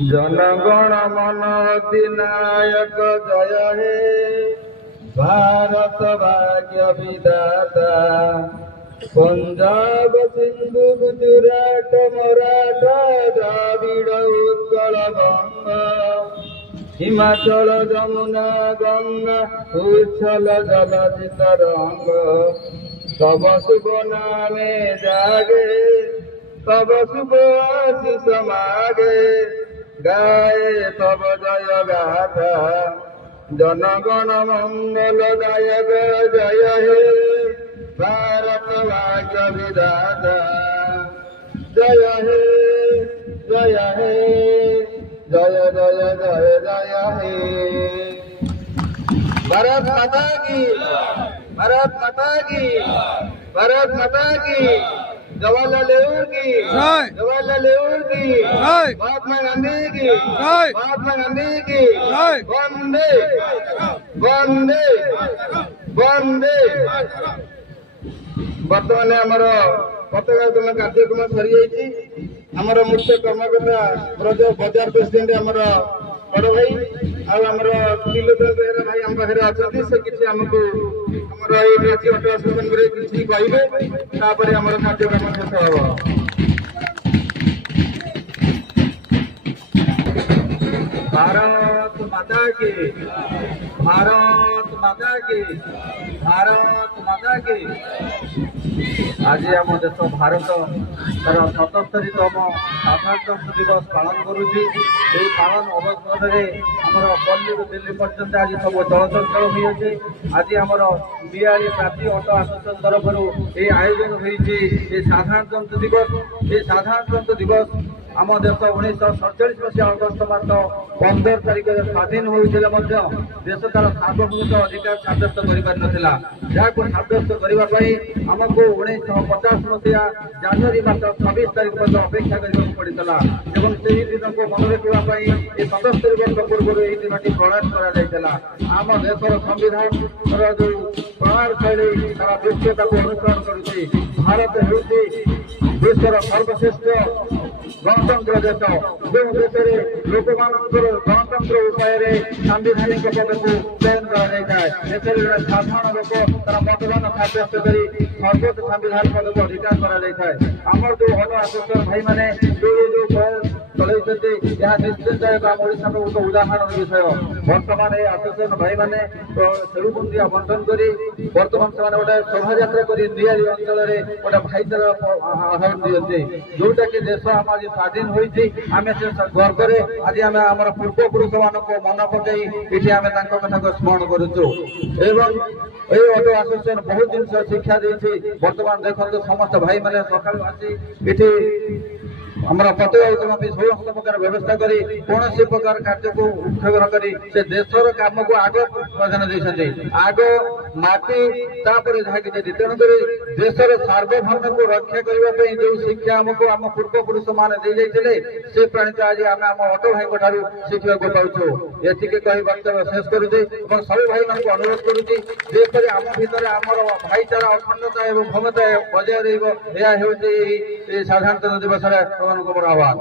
जनगण मन अधिनायक जय हे भारत भाग्य विधाता। पंजाब सिंधु गुजरात मराठा द्राविड़ उत्कल बंग हिमाचल जमुना गंगा उच्छल जलधि तरंग तब शुभ नामे जागे तब शुभ आशीष मागे गाए तब जय गाथा। जनगण मंगल दायक जय हे भारत भाग्य विधाता। जय हे जय हे जय जय जय जय हे। भारत माता की भारत माता की भारत माता की। जवाहरलाल नेहरू की जवाहरलाल नेहरू की महात्मा गांधी की महात्मा गांधी की। वंदे वंदे वंदे। बर्तमान आमर पताका उत्तोलन कार्यक्रम सरी जाइए। आमर मुख्य कर्मकर्ता ब्रज बजार प्रेसिडेंट आमर बड़ भाई आमर त्रिलोचन बेहरा भाई आम पाखे अच्छा से किसी आमको आमर ये ऑटो एसोसिएशन किसी कहे आमर कार्यक्रम शेष हम। भारत माता की भारत माता की भारत माता की। आज आम देश भारत तार 77तम साधारणतंत्र दिवस पालन करुच्ची। पालन अवसर में आमर पल्ली दिल्ली पर्यंत आज सब चलचंचल होती। आज आमर बिहाड़ी जाति ऑटो एसोसिएशन तरफ ये आयोजन होती साधारणतंत्र दिवस। ये साधारणतंत्र दिवस आम देश 1947 मसीहा अगस्त मास 15 तारिख स्वाधीन होते देश तार सार्वभौमिक अधिकार सब्यस्त कर जहाँ सब्यस्त करने आमको 1950 मसीहा जनवरी मास 26 तारिख पर अपेक्षा करता एवं से दिन को मन रखापी ये 77 वर्ष पूर्व यह दिन प्रणाम करा। आम देशर संविधान जो प्रणाम शैली सारा विश्व अनुसरण करुच्ची। भारत हूँ विश्वर सर्वश्रेष्ठ गणतंत्र देश जो देश में लोक मान गणतंत्र उपाय सांविधानिक पद को चयन कर साधारण लोक तार मतदान सब्यस्त कर सर्वोच्च संविधान पद को अधिकार कर जो ऑटो एसोसिएशन भाई मैंने जो चलते यह निश्चित एक आम ओडा बहुत उदाहरण विषय। बर्तमान ये एसोसिएशन भाई मैंने सेरुबंदिया बंटन कर बर्तमान से गोटे शोभा यात्रा कर निआरी अंचल गोटे भाईचारा आह्वान दिखते जोटा कि देश आम आज स्वाधीन होती आम से गर्व आज आम आम पूर्वपुरुष मान मन पकई ये आम कथा स्मरण करुचु। एवं ये ऑटो एसोसिएशन बहुत जिन शिक्षा देती। बर्तमान देखते समस्त भाई मैंने सका आसी ये आमर पताका उत्तोलन समस्त प्रकार व्यवस्था करी कौन प्रकार कार्य को उत्सर्ग करी से देशर काम को आग प्राधान्य देते आग माटी जहाँ कि तेणुक देशर सार्वभौम को रक्षा करने जो शिक्षा आमको आम पूर्वपुरुष मान दे जाते से प्रणीत आज आम आम ऑटो भाई ठार शिखा पाचु। ये कही वक्तव्य शेष करुचे सब भाई मान को अनुरोध करुच्ची जेपरी आम भर आमर भाईचारा अखंडता और क्षमता बजाय रही साधारणतंत्र दिवस को बड़ आह्वान।